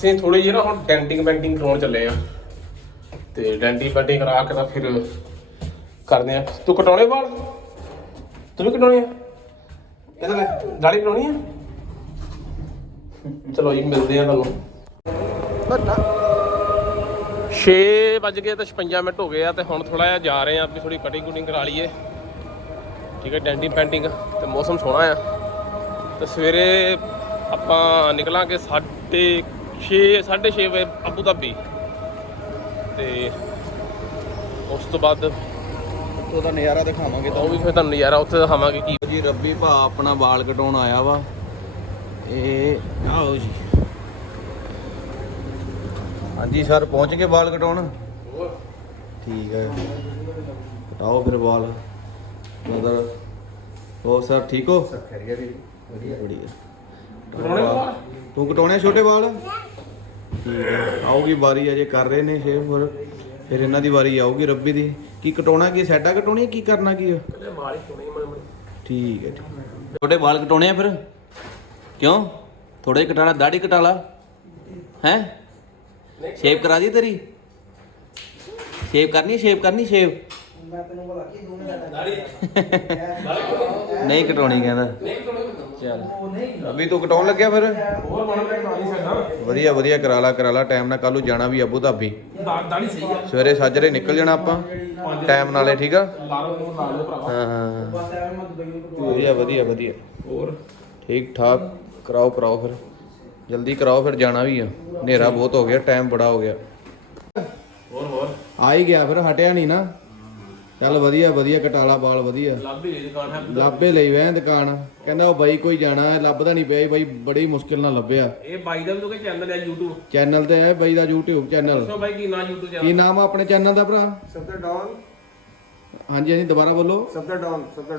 ਅਸੀਂ ਥੋੜੀ ਜਿਹੀ ਨਾ ਹੁਣ ਡੈਂਟਿੰਗ ਪੈਂਟਿੰਗ ਕਰਾਉਣ ਚੱਲੇ ਆ ਤੇ ਡੈਂਟਿੰਗ ਪੈਂਟਿੰਗ ਕਰਾ ਕੇ ਤਾਂ ਫਿਰ ਕਰਦੇ ਆ ਤੂੰ ਕਟਾਉਣੇ ਵਾਲ ਤੂੰ ਵੀ ਕਟਾਉਣੇ ਆ? ਇਹਦੇ ਲਈ ਦਾੜੀ ਕਟਾਉਣੀ ਆ? ਚਲੋ ਜੀ, ਮਿਲਦੇ ਆ ਤੁਹਾਨੂੰ। 6 ਵੱਜ ਗਏ ਤੇ 56 ਮਿੰਟ ਹੋ ਗਏ ਆ ਤੇ ਹੁਣ ਥੋੜਾ ਜਿਹਾ ਜਾ ਰਹੇ ਆ ਵੀ ਥੋੜੀ ਕਟਿੰਗ ਕੁਟਿੰਗ ਕਰਾ ਲਈਏ। ਠੀਕ ਹੈ ਡੈਂਟਿੰਗ ਪੈਂਟਿੰਗ ਤੇ ਮੌਸਮ ਸੋਹਣਾ ਆ। ਤੇ ਸਵੇਰੇ ਆਪਾਂ ਨਿਕਲਾਂਗੇ 6:30 6:30 ਵਜੇ ਅਬੂ ਧਾਬੀ। ਤੇ ਉਸ ਤੋਂ ਬਾਅਦ ਉਹ ਉਹਦਾ ਨਜ਼ਾਰਾ ਦਿਖਾਵਾਂਗੇ ਵੀ ਫਿਰ ਤੁਹਾਨੂੰ ਨਜ਼ਾਰਾ ਉੱਥੇ ਦਿਖਾਵਾਂਗੇ ਕੀ ਜੀ ਰੱਬੀ ਭਾ ਆਪਣਾ ਵਾਲ ਕਟਾਉਣ ਆਇਆ ਵਾ। ਇਹ ਆਓ ਜੀ। ਹਾਂਜੀ ਸਰ ਪਹੁੰਚ ਗਏ ਵਾਲ ਕਟਾਉਣ? ਠੀਕ ਹੈ। ਕਟਾਓ ਫਿਰ ਵਾਲ। ਬ੍ਰਦਰ ਹੋ ਸਰ ਠੀਕ ਹੋ? ਵਧੀਆ ਵਧੀਆ। ਕਟਾਉਣੇ ਵਾਲ? ਤੂੰ ਕਟਾਉਣੇ ਛੋਟੇ ਵਾਲ? ਆਊਗੀ ਵਾਰੀ ਅਜੇ ਕਰ ਰਹੇ ਨੇ ਸ਼ੇਵ ਫਿਰ ਫਿਰ ਇਹਨਾਂ ਦੀ ਵਾਰੀ ਆਊਗੀ ਰੱਬੀ ਦੀ। ਕੀ ਕਟਾਉਣਾ ਕੀ ਸੈਡਾ ਕਟਾਉਣੀ ਕੀ ਕਰਨਾ ਕੀ ਹੀ ਠੀਕ ਹੈ ਠੀਕ ਛੋਟੇ ਵਾਲ ਕਟਾਉਣੇ ਆ ਫਿਰ? ਕਿਉਂ? ਥੋੜੇ ਕਟਾਣਾ ਦਾੜੀ ਕਟਾ ਲਾ। ਹੈ? ਸ਼ੇਵ ਕਰਾ ਦੀ ਤੇਰੀ? ਸ਼ੇਵ ਕਰਨੀ ਸ਼ੇਵ ਕਰਨੀ ਸ਼ੇਵ ਨਹੀਂ ਕਟਾਉਣੀ ਕਹਿੰਦਾ। ਚੱਲ। ਅਭੀ ਤੂੰ ਕਟਾਉਣ ਲੱਗਿਆ ਫਿਰ? ਹੋਰ ਬਣ ਕੇ ਕਟਾਉਣੀ ਸਾਡਾ। ਵਧੀਆ ਵਧੀਆ ਕਰਾ ਲਾ ਕਰਾ ਲਾ ਟਾਈਮ ਨਾਲ ਕੱਲ ਨੂੰ ਜਾਣਾ ਵੀ ਅਬੂ ਧਾਬੀ ਦਾੜੀ ਸਹੀ ਆ। ਸਵੇਰੇ ਸਾਜਰੇ ਨਿਕਲ ਜਾਣਾ ਆਪਾਂ। ਟਾਈਮ ਨਾਲੇ ਠੀਕ ਆ? ਲਾ ਲਓ ਮੂੰਹ ਲਾ ਲਓ ਭਰਾਵਾ। ਹਾਂ ਹਾਂ ਵਧੀਆ ਵਧੀਆ ਵਧੀਆ। ਹੋਰ? ਠੀਕ ਠਾਕ। ਕਰਾਓ ਕਰਾਓ ਫਿਰ। ਜਲਦੀ ਕਰਾਓ ਫਿਰ ਜਾਣਾ ਵੀ ਆ। ਹਨੇਰਾ ਬਹੁਤ ਹੋ ਗਿਆ ਟਾਈਮ ਬੜਾ ਹੋ ਗਿਆ। ਹੋਰ ਹੋਰ? ਆ ਹੀ ਗਿਆ ਫਿਰ ਹਟਿਆ ਨਹੀਂ ਨਾ। ਚੱਲ ਵਧੀਆ ਵਧੀਆ ਕਟਾਲਾ ਬਾਲ ਵਧੀਆ। ਲੱਭੀ ਦੀ ਦੁਕਾਨ ਹੈ। ਲੱਭੇ ਲਈ ਵੈਂ ਦੁਕਾਨ ਕਹਿੰਦਾ ਉਹ ਬਾਈ ਕੋਈ ਜਾਣਾ ਹੈ ਲੱਭਦਾ ਨਹੀਂ ਪਿਆ ਬਾਈ ਬੜੀ ਮੁਸ਼ਕਿਲ ਨਾਲ ਲੱਭਿਆ। ਇਹ ਬਾਈ ਦਾ ਵੀ ਕੋਈ ਚੈਨਲ ਹੈ YouTube ਚੈਨਲ ਤੇ ਹੈ ਬਾਈ ਦਾ YouTube ਚੈਨਲ ਦੱਸੋ ਬਾਈ ਕੀ ਨਾਂ YouTube ਕੀ ਚੈਨਲ ਨਾਮ ਆ ਆਪਣੇ ਚੈਨਲ ਦਾ ਭਰਾ? ਸਬਦਾ ਡਾਊਨ। ਹਾਂਜੀ ਹਾਂਜੀ ਦੁਬਾਰਾ ਬੋਲੋ। ਸਬਦਾ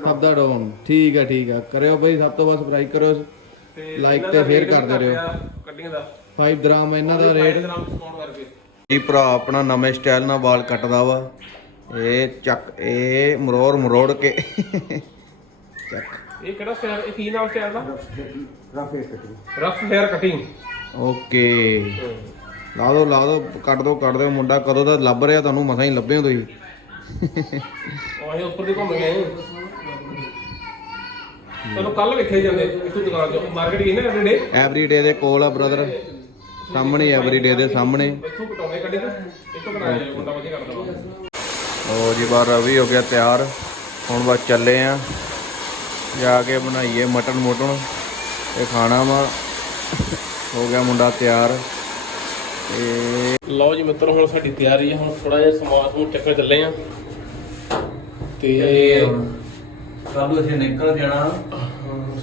ਸਭ ਦਾ ਡਾਊਨ। ਠੀਕ ਹੈ ਠੀਕ ਹੈ ਕਰਿਓ ਬਾਈ ਸਭ ਤੋਂ ਬਾਅਦ ਸਬਸਕ੍ਰਾਈਬ ਕਰਿਓ। ਤੇ Like ਤੇ ਦਾ share ਕਰਦੇ ਰਹੋ। ਆ ਕੱਟਿੰਗ ਦਾ। 5 ਦਰਾਮ ਇਹਨਾਂ ਦਾ ਰੇਟ ਨਾਮ ਡਿਸਕਾਊਂਟ ਕਰਕੇ। ਇਹ ਭਰਾ ਆਪਣਾ ਨਵੇਂ ਸਟਾਈਲ ਨਾਲ ਵਾਲ ਕੱਟਦਾ ਵਾ। ਇਹ ਚੱਕ ਇਹ ਮਰੋੜ ਮਰੋੜ ਕੇ। ਚੱਕ। ਇਹ ਕਿਹੜਾ ਸਟਾਈਲ ਇਹ ਕੀ ਨਾਮ ਸਟਾਈਲ ਦਾ? Rough eight cutting rough hair cutting okay ਲਾ ਦੋ ਲਾ ਦੋ ਕੱਟ ਦੋ ਕੱਟ ਦੋ ਮੁੰਡਾ ਕਦੋਂ ਦਾ ਲੱਭ ਰਿਹਾ ਤੁਹਾਨੂੰ ਮਸਾਂ ਹੀ ਲੱਭੇ ਹੋ ਤੁਸੀਂ। ਉਹ ਅਸੀਂ ਉੱਪਰ ਦੀ ਘੁੰਮ ਗਏ। ਤੈਨੂੰ ਕੱਲ ਵੇਖੇ ਜਾਂਦੇ ਇੱਥੋਂ ਦੁਕਾਨ ਤੋਂ ਮਾਰਕੀਟ ਗਈ ਨਾ ਐਵਰੀਡੇ ਐਵਰੀਡੇ ਦੇ ਕੋਲ ਆ ਬ੍ਰਦਰ ਸਾਹਮਣੇ ਐਵਰੀਡੇ ਦੇ ਸਾਹਮਣੇ। ਇੱਥੋਂ ਕਟਾਉਂਦੇ ਕੱਢੇ ਤੇ ਇੱਥੋਂ ਕਟਾਇਆ ਜਾਏ ਮੁੰਡਾ ਵਧੀਆ ਕਰਦਾ। ਉਹ ਜੀ ਬਾਰ ਰਵੀ ਹੋ ਗਿਆ ਤਿਆਰ। ਹੁਣ ਬਸ ਚੱਲੇ ਆ। ਜਾ ਕੇ ਬਣਾਈਏ ਮਟਨ ਮੋਟਨ। ਤੇ ਖਾਣਾ ਵਾ। ਹੋ ਗਿਆ ਮੁੰਡਾ ਤਿਆਰ। ਤੇ ਲਓ ਜੀ ਮਿੱਤਰ ਹੁਣ ਸਾਡੀ ਤਿਆਰੀ ਹੈ ਹੁਣ ਥੋੜਾ ਜਿਹਾ ਸਮਾਨ ਨੂੰ ਚੱਕਰ ਚੱਲੇ ਆ। ਤੇ ਕੱਲ ਅਸੀਂ ਨਿਕਲ ਜਾਣਾ।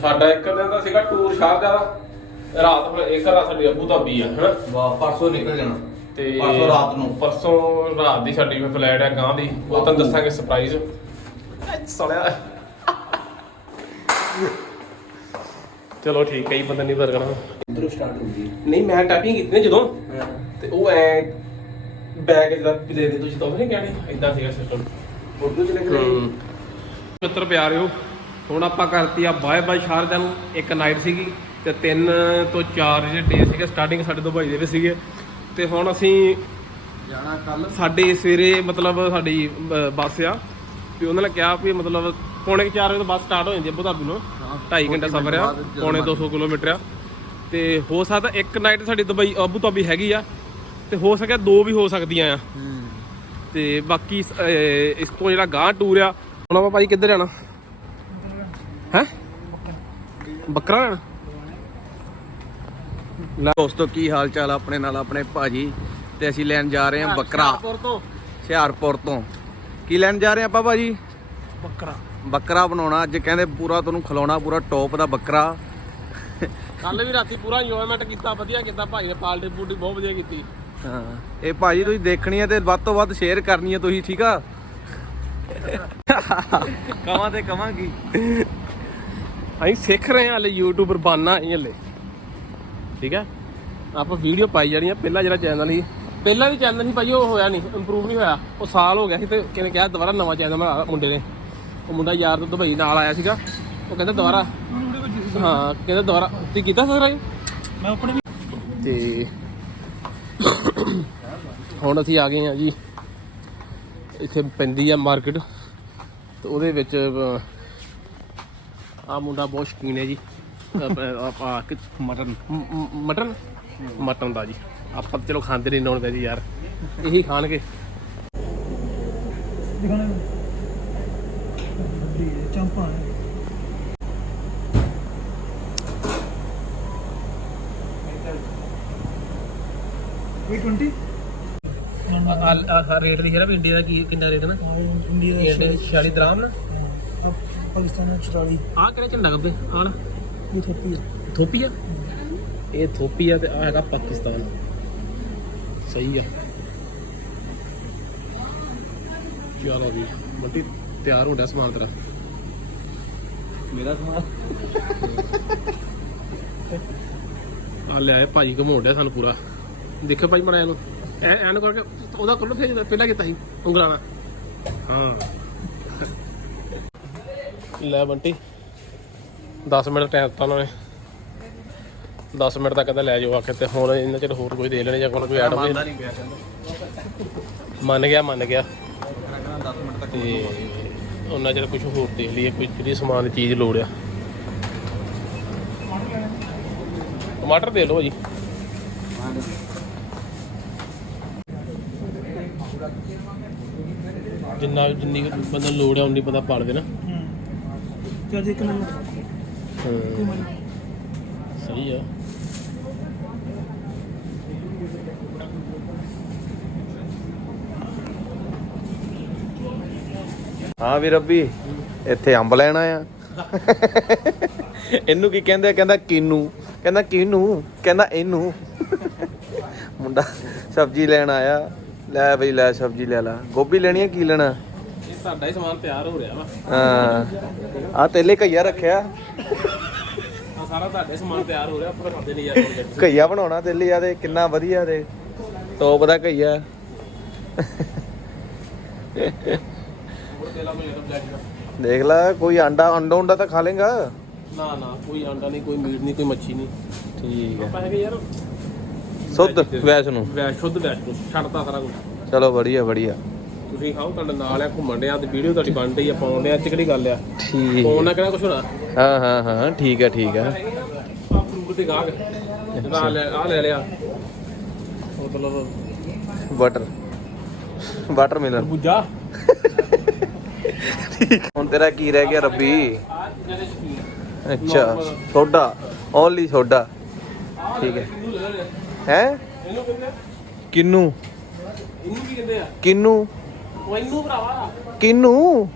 ਸਾਡਾ ਇੱਕ ਦਿਨ ਦਾ ਸੀਗਾ ਟੂਰ ਸ਼ਾਰਜਾ ਦਾ ਰਾਤ ਹੁਣ ਇੱਕ ਰਾਤ ਸਾਡੀ ਅਬੂ ਧਾਬੀ ਆ ਹਨਾ? ਵਾ ਪਰਸੋਂ ਨਿਕਲ ਜਾਣਾ। ਤੇ ਪਰਸੋਂ ਰਾਤ ਨੂੰ। ਪਰਸੋਂ ਰਾਤ ਦੀ ਸਾਡੀ ਫਲਾਈਟ ਹੈ ਗਾਂ ਦੀ। ਉਹ ਤੁਹਾਨੂੰ ਦੱਸਾਂਗੇ ਸਰਪ੍ਰਾਈਜ਼ ਸੜਿਆ ਚਲੋ ਠੀਕ ਹੈ ਜੀ ਬੰਦਾ ਨਹੀਂ ਵਰਗਣਾ ਇਧਰੋਂ ਸਟਾਰਟ ਹੁੰਦੀ ਨਹੀਂ ਮੈਂ ਟਾਈਪਿੰਗ ਕੀਤੀ ਨਾ ਜਦੋਂ ਤੇ ਉਹ ਐ ਬੈਗ ਜਿਹੜਾ ਪਿਲੇ ਦੇ ਤੁਸੀਂ ਤਾਂ ਨਹੀਂ ਕਹਿਣੇ? ਇਦਾਂ ਸੀਗਾ ਸਿਸਟਮ ਉਰਦੂ ਚ ਲਿਖ ਮਿੱਤਰ ਪਿਆਰਿਓ ਹੁਣ ਆਪਾਂ ਕਰਤੀ ਆ ਬਾਏ ਬਾਏ ਸ਼ਾਰਜਾ ਨੂੰ। ਇੱਕ ਨਾਈਟ ਸੀਗੀ ਤੇ 3 ਤੋਂ 4 ਜਿਹੜੇ ਡੇ ਸੀਗੇ ਸਟਾਰਟਿੰਗ ਸਾਡੇ ਦੁਬਈ ਦੇ ਵਿੱਚ ਸੀਗੇ। ਤੇ ਹੁਣ ਅਸੀਂ ਜਾਣਾ ਕੱਲ ਸਾਡੇ ਸਵੇਰੇ ਮਤਲਬ ਸਾਡੀ ਬ- ਬੱਸ ਆ ਵੀ ਉਹਨਾਂ ਨੇ ਕਿਹਾ ਵੀ ਮਤਲਬ ਪੌਣੇ 4 ਵਜੇ ਤੋਂ ਬੱਸ ਸਟਾਰਟ ਹੋ ਜਾਂਦੀ ਹੈ ਅਬੂ ਧਾਬੀ ਨੂੰ 2.5 ਘੰਟਾ ਸਫ਼ਰ ਆ ਪੌਣੇ 200 ਕਿਲੋਮੀਟਰ ਆ। ਤੇ ਹੋ ਸਕਦਾ ਇੱਕ ਨਾਈਟ ਸਾਡੀ ਦੁਬਈ ਅਬੂ ਧਾਬੀ ਹੈਗੀ ਆ ਤੇ ਹੋ ਸਕਿਆ ਦੋ ਵੀ ਹੋ ਸਕਦੀਆਂ ਆ। ਤੇ ਬਾਕੀ ਸ- ਅਹ ਇਸ ਤੋਂ ਜਿਹੜਾ ਗਾਂ ਟੂਰ ਆ ਹੁਣ ਆਪਾਂ ਭਾਈ ਕਿੱਧਰ ਜਾਣਾ? ਹੈ? ਬੱਕਰਾ ਲੈਣਾ? ਦੋਸਤੋ ਕੀ ਹਾਲ ਚਾਲ ਆਪਣੇ ਨਾਲ ਆਪਣੇ ਭਾਜੀ? ਤੇ ਅਸੀਂ ਲੈਣ ਜਾ ਰਹੇ ਹਾਂ ਬੱਕਰਾ। ਹੁਸ਼ਿਆਰਪੁਰ ਤੋਂ। ਕੀ ਲੈਣ ਜਾ ਰਹੇ ਆਪਾਂ ਭਾਜੀ? ਬੱਕਰਾ। ਬੱਕਰਾ ਬਣਾਉਣਾ। ਅੱਜ ਕਹਿੰਦੇ ਪੂਰਾ ਤੁਹਾਨੂੰ ਖਿਲਾਉਣਾ ਪੂਰਾ ਟੌਪ ਦਾ ਬੱਕਰਾ। ਕੱਲ ਵੀ ਰਾਤੀ ਪੂਰਾ ਇੰਜੋਇਮੈਂਟ ਕੀਤਾ ਵਧੀਆ ਕੀਤਾ ਭਾਈ ਨੇ ਪਾਲਟੀ ਪੂਟੀ ਬਹੁਤ ਵਧੀਆ ਕੀਤੀ। ਹਾਂ। ਇਹ ਭਾਜੀ ਤੁਸੀਂ ਦੇਖਣੀ ਹੈ ਤੇ ਵੱਧ ਤੋਂ ਵੱਧ ਸ਼ੇਅਰ ਕਰਨੀ ਹੈ ਤੁਸੀਂ ਠੀਕ ਆ? ਕਵਾਂ ਤੇ ਕਵਾਂ ਕੀ ਅਸੀਂ ਸਿੱਖ ਰਹੇ ਹਾਂ ਹਲੇ ਯੂਟਿਊਬਰ ਬਣਨਾ ਅਸੀਂ ਹਲੇ ਠੀਕ ਹੈ? ਆਪਾਂ ਵੀਡੀਓ ਪਾਈ ਜਾਣੀ ਆ ਪਹਿਲਾਂ ਜਿਹੜਾ ਚੈਨਲ ਸੀ। ਪਹਿਲਾਂ ਵੀ ਚੈਨਲ ਸੀ ਭਾਈ ਉਹ ਹੋਇਆ ਨਹੀਂ ਇੰਪਰੂਵ ਨਹੀਂ ਹੋਇਆ। ਉਹ ਸਾਲ ਹੋ ਗਿਆ ਸੀ ਤੇ ਕਿਹਨੇ ਕਿਹਾ ਦੁਬਾਰਾ ਨਵਾਂ ਚੈਨਲ ਬਣਾ ਮੁੰਡੇ ਨੇ। ਉਹ ਮੁੰਡਾ ਯਾਰ ਤੋਂ ਦੁਬਈ ਨਾਲ ਆਇਆ ਸੀਗਾ। ਉਹ ਕਹਿੰਦਾ ਦੁਬਾਰਾ ਹਾਂ ਕਹਿੰਦਾ ਦੁਬਾਰਾ। ਤੁਸੀਂ ਕੀਤਾ ਸਬਸਕ੍ਰਾਈਬ ਮੈਂ ਆਪਣੇ ਤੇ ਹੁਣ ਅਸੀਂ ਆ ਗਏ ਆ ਜੀ। ਇੱਥੇ ਪੈਂਦੀ ਆ ਮਾਰਕੀਟ ਤੇ ਉਹਦੇ ਵਿੱਚ ਆ ਮੁੰਡਾ ਬਹੁਤ ਸ਼ੌਕੀਨ ਹੈ ਜੀ। ਆਪਾਂ ਮਟਨ ਮਟਨ ਮਟਨ ਦਾ ਜੀ। ਆਪਾਂ ਚਲੋ ਖਾਂਦੇ ਨਹੀਂ ਨੌਨ ਵੈਜ ਯਾਰ ਇਹੀ ਖਾਣਗੇ ਚਾਂਪਾ ਇਹ 20 ਆ ਰੇਟ ਲਿਖਿਆ ਨਾ ਇੰਡੀਆ ਦਾ ਕੀ ਕਿੰਨਾ ਰੇਟ ਨਾ? ਇੰਡੀਆ ਦਾ 46 ਦਰਾਮ ਨਾ। ਪਾਕਿਸਤਾਨ ਦਾ 44 ਆ ਕਿਹੜਾ ਝੰਡਾ ਗੱਬੇ? ਆ ਨਾ। ਇਹ ਥੋਪੀ ਹੈ ਥੋਪੀਆ ਇਹ ਥੋਪੀਆ ਤੇ ਆ ਹੈਗਾ ਪਾਕਿਸਤਾਨ। ਸਹੀ ਆ। ਚਲੋ ਵੀ। ਮੱਟੀ ਤਿਆਰ ਹੋ ਗਿਆ ਸਮਾਨ ਤੇਰਾ। ਮੇਰਾ ਸਮਾਨ? ਆ ਲੈ ਆਏ ਭਾਜੀ ਘਮਾਉਣ ਡਿਆ ਸਾਨੂੰ ਪੂਰਾ। ਦੇਖੋ ਭਾਈ ਮਣਾ ਇਹਨੂੰ। ਐ ਐਨ ਕਰਕੇ ਉਹਦਾ ਕਰੋ ਫੇਰ ਜਦੋਂ ਪਹਿਲਾਂ ਕੀਤਾ ਸੀ ਉਂਗਲਾਣਾ ਹਾਂ। ਲੈ ਬੰਟੀ 10 ਮਿੰਟ ਟਾਈਮ ਦਿੱਤਾ ਉਹਨਾਂ ਨੇ। 10 ਮਿੰਟ ਤੱਕ ਕਹਿੰਦਾ ਲੈ ਜਾਓ ਆ ਕੇ ਤੇ ਹੁਣ ਇਹਨਾਂ ਚਿਰ ਹੋਰ ਕੋਈ ਦੇ ਲੈਣੇ ਜਾਂ ਕੋਈ ਐਡ ਹੋਵੇ। ਨਹੀਂ ਪਿਆ ਕਹਿੰਦਾ। ਮੰਨ ਗਿਆ ਮੰਨ ਗਿਆ। ਕਹਿੰਦਾ 10 ਮਿੰਟ ਤੱਕ ਤੇ ਉਹਨਾਂ ਚਿਰ ਕੁਝ ਹੋਰ ਦੇਖ ਲਈਏ ਕੋਈ ਜਿਹੜੀ ਸਮਾਨ ਦੀ ਚੀਜ਼ ਲੋੜ ਆ। ਟਮਾਟਰ ਦੇ ਲਓ ਜੀ। ਜਿੰਨਾ ਜਿੰਨੀ ਬੰਦਾ ਲੋੜ ਆ ਉਨੀ ਬੰਦਾ ਪਾਲ ਦੇ ਨਾ ਹੂੰ ਚੱਲ ਇੱਕ ਨੰਬਰ ਸਹੀ ਆ। ਹਾਂ ਵੀ ਰੱਬੀ, ਇੱਥੇ ਅੰਬ ਲੈਣਾ ਆ ਇਹਨੂੰ ਕੀ ਕਹਿੰਦੇ ਆ? ਕਹਿੰਦਾ ਕਿਨੂੰ। ਕਹਿੰਦਾ ਕਿਨੂੰ, ਕਹਿੰਦਾ ਇਹਨੂੰ। ਮੁੰਡਾ ਸਬਜ਼ੀ ਲੈਣ ਆਇਆ। ਲੈ ਬਈ, ਲੈ ਸਬਜ਼ੀ ਲੈ ਲਾ। ਗੋਭੀ ਲੈਣੀ ਹੈ ਕੀ ਲੈਣਾ? ਸਾਡਾ ਹੀ ਸਮਾਨ ਤਿਆਰ ਹੋ ਰਿਹਾ ਵਾ। ਹਾਂ। ਆ ਤੇਲੇ ਘਈਆ ਰੱਖਿਆ। ਆ ਸਾਰਾ ਤੁਹਾਡੇ ਸਮਾਨ ਤਿਆਰ ਹੋ ਰਿਹਾ ਆਪਾਂ ਖਾਂਦੇ ਨਹੀਂ ਯਾਰ ਘਈਆ ਬਣਾਉਣਾ ਤੇਲੇ ਆ ਤੇ ਕਿੰਨਾ ਵਧੀਆ ਤੇ। ਟੋਪ ਦਾ ਦਾ? ਦੇਖ ਲੈ ਕੋਈ ਆਂਡਾ ਅੰਡਾ ਉਂਡਾ ਤਾਂ ਖਾ ਲੇਗਾ। ਨਾ ਨਾ ਕੋਈ ਆਂਡਾ ਨਹੀਂ ਕੋਈ ਮੀਟ ਨਹੀਂ ਕੋਈ ਮੱਛੀ ਨਹੀਂ। ਠੀਕ ਹੈ ਆਪਾਂ ਹੈਗੇ ਯਾਰ। ਸੁੱਧ। ਵੈਸ ਨੂੰ। ਵੈਸ਼ ਸ਼ੁੱਧ ਵੈਸ਼ ਨੂੰ। ਛੱਡਤਾ ਸਾਰਾ ਕੁਝ ਚਲੋ ਵਧੀਆ ਵਧੀਆ। ਤੁਸੀਂ ਖਾਓ ਤੁਹਾਡੇ ਨਾਲ ਆ ਘੁੰਮਣ ਡਿਆ ਤੇ ਵੀਡੀਓ ਤੁਹਾਡੀ ਬਣ ਰਹੀ ਆ ਪਾਉਣ ਡਿਆ ਅੱਜ ਕਿਹੜੀ ਗੱਲ ਆ? ਠੀਕ। ਪਾਉਣ ਨਾਲ ਕਿਹੜਾ ਕੁਝ ਹੋਣਾ? ਹਾਂ ਹਾਂ ਹਾਂ ਠੀਕ ਹੈ ਠੀਕ ਹੈ ਆ। ਫਰੂਟ ਦੇ ਗਾਹਕ। ਆ ਲੈ ਆ ਲੈ ਲਿਆ। ਮਤਲਬ ਬਟਰ ਬਟਰ ਮਿਲਨ ਬੁੱਜਾ ਹੁਣ ਤੇਰਾ ਕੀ ਰਹਿ ਗਿਆ ਰੱਬੀ? ਆ ਅੱਛਾ ਸੋਡਾ। Only soda. ਠੀਕ ਹੈ? ਹੈ ਆ? ਕਿੰਨੂ? ਇਹਨੂੰ ਕੀ ਕਹਿੰਦੇ ਆ? ਕਿੰਨੂ? ਇਹਨੂੰ ਭਰਾਵਾ? ਕਿੰਨੂ?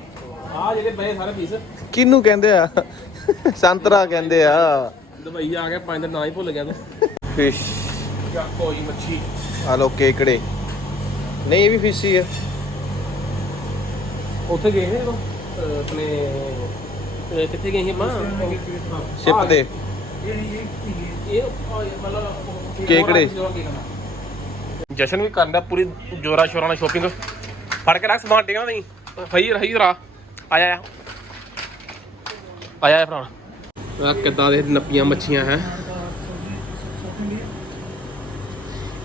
ਆ ਜਿਹੜੇ ਪਏ ਸਾਰੇ ਪੀਸ ਕਿੰਨੂ ਕਹਿੰਦੇ ਆ? ਸੰਤਰਾ ਕਹਿੰਦੇ ਆ। ਦੁਬਈ ਆ ਗਿਆ ਪੰਜ ਦਾ ਨਾਂ ਹੀ ਭੁੱਲ ਗਿਆ ਤੂੰ। ਫਿਸ਼ ਜਾਂ ਕੋਈ ਮੱਛੀ। ਆ ਲੋ ਕੇਕੜੇ। ਨਹੀਂ ਇਹ ਵੀ ਫਿਸ਼ ਹੀ ਹੈ ਉੱਥੇ ਗਏ ਨੇ ਜਦੋਂ? ਅਹ ਆਪਣੇ ਅਹ ਕਿੱਥੇ ਗਏ ਸੀ ਆਪਾਂ ਸ਼ਿਪ ਤੇ ਇਹ ਨਹੀਂ ਇਹ ਕੀ ਹੈ ਇਹ ਉਹ ਮਤਲਬ ਕੇਕੜੇ। ਜਸ਼ਨ ਵੀ ਕਰਦਾ ਪੂਰੀ ਜੋਰਾ ਸ਼ੋਰਾ ਨਾਲ ਸ਼ੋਪਿੰਗ ਫੜ ਕੇ ਰੱਖ ਸਮਾਨ ਟਿਕਣਾ ਨਹੀਂ ਫਈ ਰਹੀ ਜਰਾ ਆਇਆ ਆ ਆਇਆ ਆ ਭਰਾ। ਆ ਕਿੱਦਾਂ ਦੇ ਨੱਪੀਆਂ ਮੱਛੀਆਂ ਹੈ?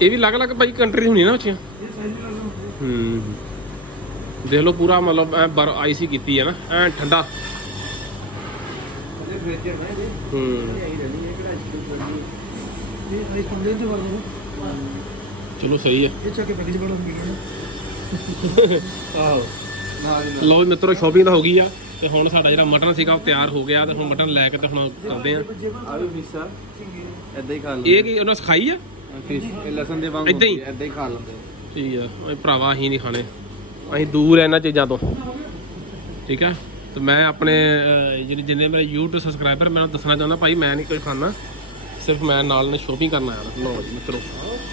ਇਹ ਵੀ ਅਲੱਗ-ਅਲੱਗ ਭਾਈ ਕੰਟਰੀ ਦੀ ਹੋਣੀ ਨਾ ਮੱਛੀਆਂ। ਹੂੰ। ਦੇਖ ਲਓ ਪੂਰਾ ਮਤਲਬ ਐ ਬਰ ਆਈਸੀ ਕੀਤੀ ਹੈ ਨਾ ਐ ਠੰਡਾ। ਹੂੰ। ਇਹ ਇਹ ਕੰਦੇ ਤੇ ਵਰਗੇ ਚਲੋ ਸਹੀ ਹੈ ਇਹ ਚੱਕੇ ਪੈਕੇਜ ਬੜਾ ਹੁੰਦੀ ਹੈ ਆਹੋ। ਲੋ ਮਿੱਤਰੋ ਸ਼ੋਪਿੰਗ ਤਾਂ ਹੋ ਗਈ ਆ। ਤੇ ਹੁਣ ਸਾਡਾ ਜਿਹੜਾ ਮਟਨ ਸੀਗਾ ਉਹ ਤਿਆਰ ਹੋ ਗਿਆ ਤੇ ਹੁਣ ਮਟਨ ਲੈ ਕੇ ਤੇ ਹੁਣ ਕਰਦੇ ਆ। ਆ ਵੀ ਫਿਸ਼ਾ ਐਦਾਂ ਹੀ ਖਾ ਇਹ ਕੀ ਉਹਨਾਂ ਸਿਖਾਈ ਆ? ਲਸਣ ਦੇ ਵਾਂਗ ਏਦਾਂ ਹੀ? ਐਦਾਂ ਹੀ ਖਾ ਲੈਂਦੇ ਠੀਕ ਆ। ਓਏ ਭਰਾਵਾ ਅਸੀਂ ਨਹੀਂ ਖਾਣੇ। ਅਸੀਂ ਦੂਰ ਆ ਇਹਨਾਂ ਚੀਜ਼ਾਂ ਤੋਂ। ਠੀਕ ਆ? ਤੇ ਮੈਂ ਆਪਣੇ ਜਿਹੜੇ ਜਿੰਨੇ ਮੇਰੇ YouTube ਸਬਸਕ੍ਰਾਈਬਰ ਮੈਨੂੰ ਦੱਸਣਾ ਚਾਹੁੰਦਾ ਭਾਈ ਮੈਂ ਨਹੀਂ ਕੁਝ ਖਾਣਾ ਸਿਰਫ ਮੈਂ ਨਾਲ ਨੇ ਸ਼ੋਪਿੰਗ ਕਰਨ ਆਇਆ। ਲੋ ਜੀ ਮਿੱਤਰੋ।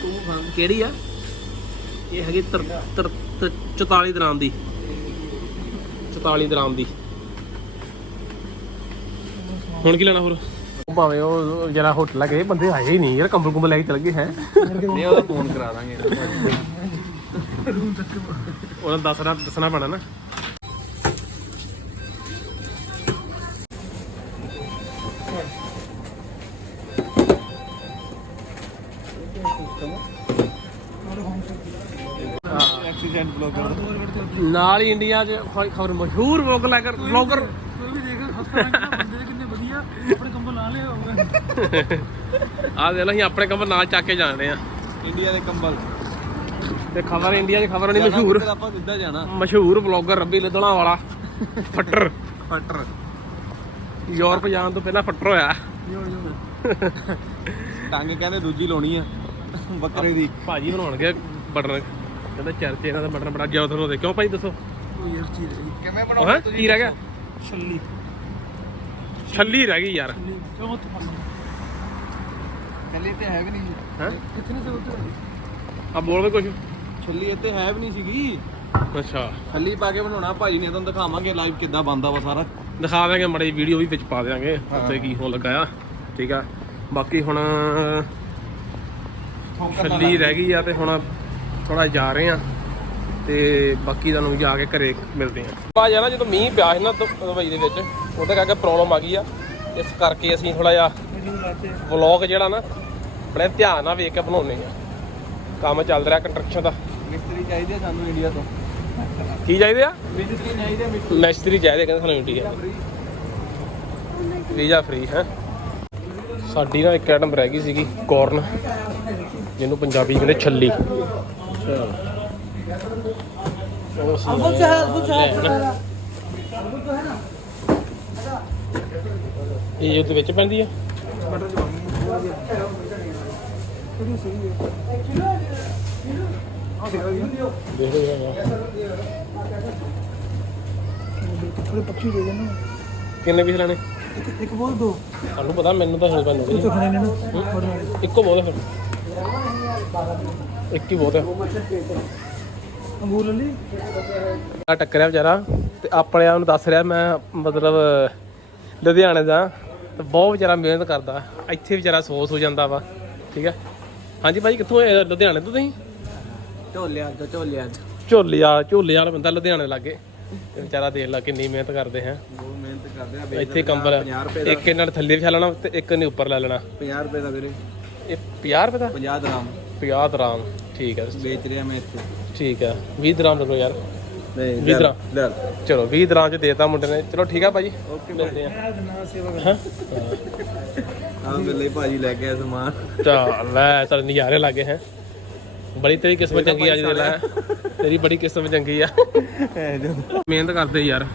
ਤੂੰ ਖਾਂ। ਕਿਹੜੀ ਆ? ਇਹ ਹੈਗੀ ਤਰ ਤਰ- 44 ਦਰਾਮ ਦੀ। 44 ਦਰਾਮ ਦੀ। ਹੁਣ ਕੀ ਲੈਣਾ ਹੋਰ? ਭਾਵੇਂ ਉਹ ਜਰਾ ਹੋਟਲ ਲੱਗੇ ਬੰਦੇ ਆਏ ਹੀ ਨਹੀਂ ਯਾਰ ਕੰਬਲ ਕੁੰਬਲ ਲੈ ਕੇ ਚਲ ਗਏ ਹੈ? ਨਹੀਂ ਉਹਦਾ ਫੋਨ ਕਰਾ ਦਾਂਗੇ। ਉਹਨਾਂ ਦੱਸਣਾ ਦੱਸਣਾ ਪੈਣਾ ਨਾ। ਨਾਲ ਹੀ ਇੰਡੀਆ 'ਚ ਖਬਰ ਮਸ਼ਹੂਰ ਵਲੌਗਰ। ਵਲੌਗਰ ਕੋਈ ਵੀ ਦੇਖ ਹਸਪਤਾਲ ਬੰਦੇ ਦੇ ਕਿੰਨੇ ਵਧੀਆ ਆਪਣੇ ਕੰਬਲ ਲਾ ਲਿਆ ਹੋਵੇ ਆ ਦੇ ਲਓ ਅਸੀਂ ਆਪਣੇ ਕੰਮ ਨਾਲ ਚੱਕ ਕੇ ਜਾਣੇ ਆ ਇੰਡੀਆ ਦੇ ਕੰਬਲ। ਤੇ ਖਬਰ ਇੰਡੀਆ 'ਚ ਖਬਰ ਨਹੀਂ ਮਸ਼ਹੂਰ। ਆਪਾਂ ਸਿੱਧਾ ਜਾਣਾ। ਮਸ਼ਹੂਰ ਵਲੌਗਰ ਰੱਬੀ ਲਦਣਾ ਵਾਲਾ ਫੱਟਰ। ਫਟਰ। ਯੂਰਪ ਜਾਣ ਤੋਂ ਪਹਿਲਾਂ ਫੱਟਰ ਹੋਇਆ। ਟੰਗ ਕਹਿੰਦੇ ਦੂਜੀ ਲਾਉਣੀ ਆ। ਬੱਕਰੇ ਦੀ। ਭਾਜੀ ਬਣਾਉਣਗੇ ਬਟਨ ਕਹਿੰਦਾ ਚਰਚੇ ਇਹਨਾਂ ਦਾ ਬਟਨ ਬੜਾ ਜ਼ਿਆਦਾ ਤੁਹਾਨੂੰ ਦੇਖਿਓ। ਭਾਈ ਦੱਸੋ। ਉਹ ਯਾਰ ਚੀਜ਼ ਹੈ ਕਿਵੇਂ ਕੀ ਰਹਿ ਗਿਆ? ਛੱਲੀ। ਛੱਲੀ ਰਹਿ ਗਈ ਯਾਰ। ਕਿਉਂ ਤੂੰ ਫੜਨਾ ਛੱਲੀ ਤੇ ਹੈ ਵੀ ਨਹੀਂ ਹੈ? ਕਿੱਥੇ ਸੇ ਉੱਤੇ ਆ ਬੋਲ ਵੀ ਕੁਝ ਛੱਲੀ ਇੱਥੇ ਹੈ ਵੀ ਨਹੀਂ ਸੀਗੀ। ਅੱਛਾ। ਛੱਲੀ ਪਾ ਕੇ ਬਣਾਉਣਾ ਭਾਜੀ ਨੇ ਤੁਹਾਨੂੰ ਦਿਖਾਵਾਂਗੇ ਲਾਈਵ ਕਿੱਦਾਂ ਬਣਦਾ ਵਾ ਸਾਰਾ। ਦਿਖਾ ਦਾਂਗੇ ਮੜੀ ਵੀਡੀਓ ਵੀ ਵਿੱਚ ਪਾ ਦਿਆਂਗੇ ਉੱਤੇ ਕੀ ਹੋਣ ਲੱਗਾ ਆ। ਠੀਕ ਆ। ਬਾਕੀ ਹੁਣ ਛੱਲੀ ਰਹਿ ਗਈ ਆ ਤੇ ਹੁਣ ਥੋੜਾ ਜਾ ਰਹੇ ਆ ਤੇ ਬਾਕੀ ਤੁਹਾਨੂੰ ਜਾ ਕੇ ਘਰੇ ਮਿਲਦੇ ਆ ਆ ਯਾਰ ਜਦੋਂ ਮੀਂਹ ਪਿਆ ਸੀ ਨਾ ਦੁਬਈ ਦੇ ਵਿੱਚ ਉਹਦੇ ਕਰਕੇ ਪ੍ਰੋਬਲਮ ਆ ਗਈ ਆ। ਇਸ ਕਰਕੇ ਅਸੀਂ ਥੋੜਾ ਜਿਹਾ ਵਲੌਗ ਜਿਹੜਾ ਨਾ ਬੜੇ ਧਿਆਨ ਨਾਲ ਵੇਖ ਕੇ ਬਣਾਉਨੇ ਆ ਕੰਮ ਚੱਲ ਰਿਹਾ ਕੰਸਟਰਕਸ਼ਨ ਦਾ। ਮਿਸਤਰੀ ਚਾਹੀਦੇ ਆ ਸਾਨੂੰ ਇੰਡੀਆ ਤੋਂ। ਕੀ ਚਾਹੀਦੇ ਆ? ਮਿਸਤਰੀ ਚਾਹੀਦੇ ਮਿਸਤਰੀ। ਮਿਸਤਰੀ ਚਾਹੀਦੇ ਕਹਿੰਦੇ ਸਾਨੂੰ ਇੰਡੀਆ ਵੀਜ਼ਾ ਫ੍ਰੀ ਹੈ। ਸਾਡੀ ਨਾ ਇੱਕ ਆਈਟਮ ਰਹਿ ਗਈ ਸੀਗੀ ਕੋਰਨ ਜਿਹਨੂੰ ਪੰਜਾਬੀ ਕਹਿੰਦੇ ਛੱਲੀ। ਇਹ ਉਹਦੇ ਵਿੱਚ ਪੈਂਦੀ ਕਿਹੜੀ ਸਹੀ ਹੈ ਆ? ਦੇਖੋ ਜੀ ਦੇਖ ਲਓ ਜਰਾ। ਥੋੜੇ ਪੱਕੀ ਦੇ ਦੇਣਾ ਕਿੰਨੇ ਪੀਸ ਲੈਣੇ? ਇੱਕ ਇੱਕ ਬੋਲ ਦੋ ਤੁਹਾਨੂੰ ਪਤਾ ਮੈਨੂੰ ਤਾਂ ਖਾਣੇ ਨੇ ਇੱਕੋ ਹੈ ਫਿਰ। ਇੱਕ ਹੀ ਬਹੁਤ ਹੈ। ਅੰਗੂਰ ਲੈ ਲਈ ਆ ਟੱਕਰਿਆ ਵਿਚਾਰਾ ਤੇ ਆਪਣੇ ਆਪ ਨੂੰ ਦੱਸ ਰਿਹਾ ਮੈਂ ਮਤਲਬ ਲੁਧਿਆਣੇ ਦਾ। ਤੇ ਬਹੁਤ ਵਿਚਾਰਾ ਮਿਹਨਤ ਕਰਦਾ। ਇੱਥੇ ਵਿਚਾਰਾ ਸੋਸ ਹੋ ਜਾਂਦਾ ਵਾ। ਠੀਕ ਹੈ ਹਾਂਜੀ ਭਾਈ ਕਿੱਥੋਂ ਆਏ? ਲੁਧਿਆਣੇ ਤੋਂ ਤੁਸੀਂ? ਝੋਲਿਆ ਅੱਜ ਝੋਲਿਆ ਅੱਜ। ਝੋਲੇ ਵਾਲਾ ਝੋਲੇ ਵਾਲਾ ਬੰਦਾ ਲੁਧਿਆਣੇ ਲੱਗੇ। ਤੇ ਵਿਚਾਰਾ ਦੇਖ ਲਾ ਕਿੰਨੀ ਮਿਹਨਤ ਕਰਦੇ ਹੈ। ਬਹੁਤ ਮਿਹਨਤ ਕਰਦੇ ਆ ਇੱਥੇ ਕੰਬਲ 50 ਰੁਪਏ ਦਾ। ਇੱਕ ਇਹਨਾਂ ਨੇ ਥੱਲੇ ਵਿਛਾ ਲੈਣਾ ਤੇ ਇੱਕ ਨੇ ਉੱਪਰ ਲੈ ਲੈਣਾ। 50 ਰੁਪਏ ਦਾ ਵੀਰੇ। ਇਹ 50 ਰੁਪਏ ਦਾ? 50 ਦਰਾਮ। 50 ਦਰਾਮ ਠੀਕ ਹੈ। ਵੇਚ ਰਿਹਾ ਮੈਂ ਇੱਥੇ। ਠੀਕ ਹੈ। 20 ਦਰਾਮ ਲੱਗੋ ਯਾਰ। ਨਹੀਂ ਵੀਹ ਦਰਾਮ। ਲੈ ਚਲੋ 20 ਦਰਾਮ ਚ ਦੇਤਾ ਮੁੰਡੇ ਨੇ। ਚਲੋ ਠੀਕ ਆ ਭਾਜੀ। ਓਕੇ ਮਿਲਦੇ ਆ। ਹਾਂ? ਹਾਂ ਮੇਰੇ ਲਈ ਭਾਜੀ ਲੈ ਕੇ ਸਮਾਨ। ਚੱਲ ਲੈ ਚੱਲ ਨਜ਼ਾਰੇ ਲੱਗੇ ਹੈ। ਬੜੀ ਤੇਰੀ ਕਿਸਮਤ ਚੰਗੀ ਅੱਜ ਦੇ ਲੈ। ਤੇਰੀ ਬੜੀ ਕਿਸਮਤ ਚੰਗੀ ਆ। ਮਿਹਨਤ ਕਰਦੇ ਯਾਰ।